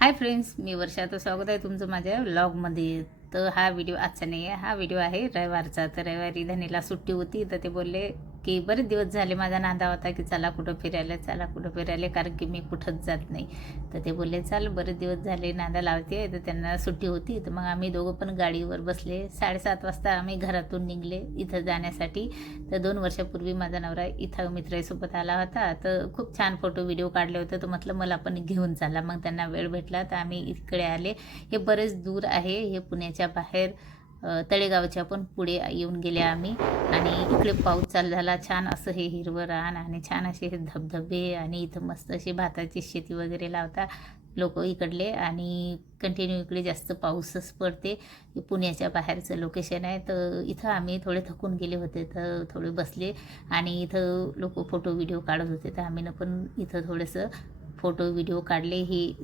Hi friends, मी वर्षा. तर स्वागत आहे तुमचं माझ्या व्लॉगमध्ये. तर हा व्हिडिओ आजचा नाही आहे, हा व्हिडिओ आहे रविवारचा. तर रविवारी धनीला सुट्टी होती, तर ते बोलले की बरेच दिवस झाले माझा नांदा होता की चला कुठं फिरायला, चला कुठं फिरायला, कारण की मी कुठंच जात नाही. तर ते बोलले चल, बरेच दिवस झाले नांदा लावते. तर त्यांना सुट्टी होती, तर मग आम्ही दोघं पण गाडीवर बसले. 7:30 वाजता आम्ही घरातून निघले इथं जाण्यासाठी. तर 2 वर्षापूर्वी माझा नवरा इथं मित्रासोबत आला होता. तर खूप छान फोटो व्हिडिओ काढले होते. तर म्हटलं मला पण घेऊन चला. मग त्यांना वेळ भेटला तर आम्ही इकडे आले. हे बरेच दूर आहे, हे पुण्याच्या बाहेर तळेगावच्या पण पुढे येऊन गेले आम्ही. आणि इकडे पाऊस चालू झाला. छान असं हे हिरवं रान आणि छान असे हे धबधबे, आणि इथं मस्त अशी भाताची शेती वगैरे लावता लोक इकडले. आणि कंटिन्यू इकडे जास्त पाऊसच पडते. पुण्याच्या बाहेरचं लोकेशन आहे. तर इथं आम्ही थोडे थकून गेले होते, तर थोडे बसले आणि इथं लोक फोटो व्हिडिओ काढत होते. तर आम्ही पण इथं थोडंसं फोटो व्हिडिओ काढले. ही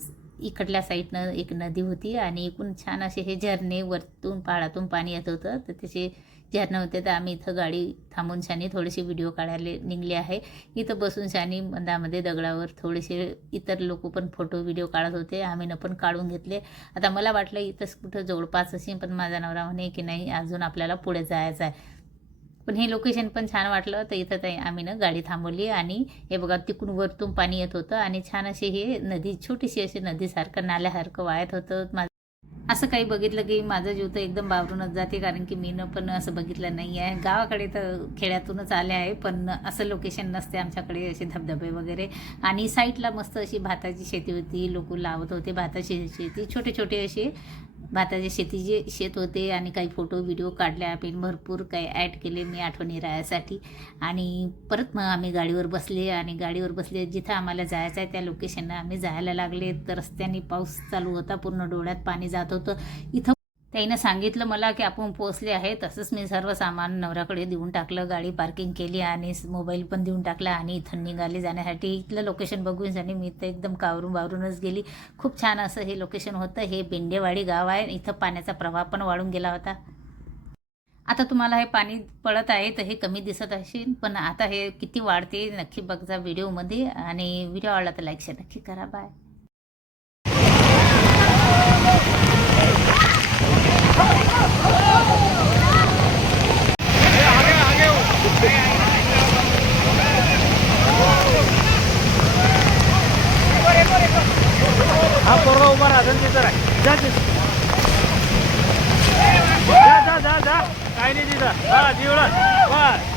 इकडल्या साईडनं एक नदी होती आणि एकूण छान असे हे झरणे, वरतून पहाडातून पाणी येत होतं. तर त्याचे झरणे होते. तर आम्ही इथं गाडी थांबून शानी थोडेसे व्हिडिओ काढायला निघले आहे. इथं बसून शानी मंदामध्ये दगडावर थोडेसे इतर लोक पण फोटो व्हिडिओ काढत होते. आम्ही पण काढून घेतले. आता मला वाटलं इथंच कुठं जवळपास असेल, पण माझा नवरा म्हणे की नाही, अजून आपल्याला पुढे जायचं आहे. पण हे लोकेशन पण छान वाटलं. तर इथं ते आम्ही गाडी थांबवली आणि हे बघा तिकडून वरतून पाणी येत होतं आणि छान असे हे नदी, छोटीशी अशी नदीसारखं नाल्यासारखं वाहत होतं. असं काही बघितलं की माझा जीव तर एकदम बावरूनच जाते, कारण की मीनं पण असं बघितलं नाही आहे. गावाकडे तर खेड्यातूनच आले आहे, पण असं लोकेशन नसते आमच्याकडे, असे धबधबे वगैरे. आणि साईडला मस्त अशी भाताची शेती होती, लोक लावत होते भाताची शेती. छोटे छोटे असे भाताच्या शेतीचे शेत होते. आणि काही फोटो व्हिडिओ काढले आपण, भरपूर काही ॲड केले मी आठवणी राहायसाठी. आणि परत मग आम्ही गाडीवर बसले आणि गाडीवर बसले जिथं आम्हाला जायचं आहे त्या लोकेशनला आम्ही जायला लागले. तर रस्त्याने पाऊस चालू होता, पूर्ण डोळ्यात पाणी जात होतं. इथं त्याईनं सांगितलं मला की आपण पोचले आहे. तसंच मी सर्व सामान नवऱ्याकडे देऊन टाकलं, गाडी पार्किंग केली आणि मोबाईल पण देऊन टाकला आणि इथं निघाले जाण्यासाठी. इथलं लोकेशन बघून आणि मी तर एकदम बावरूनच गेली. खूप छान असं हे लोकेशन होतं. हे बेंडेवाडी गाव आहे. इथं पाण्याचा प्रवाह पण वाढून गेला होता. आता तुम्हाला हे पाणी पडत आहे तर हे कमी दिसत असेल, पण आता हे किती वाढते नक्की बघा व्हिडिओमध्ये. आणि व्हिडिओ आवडला तर लाईक शेअर नक्की करा. बाय. हा पोरगा उभा राहा, तिथं आहे. जा जा जा जा जा, काय नाही तिथं. हा जीवडा बस.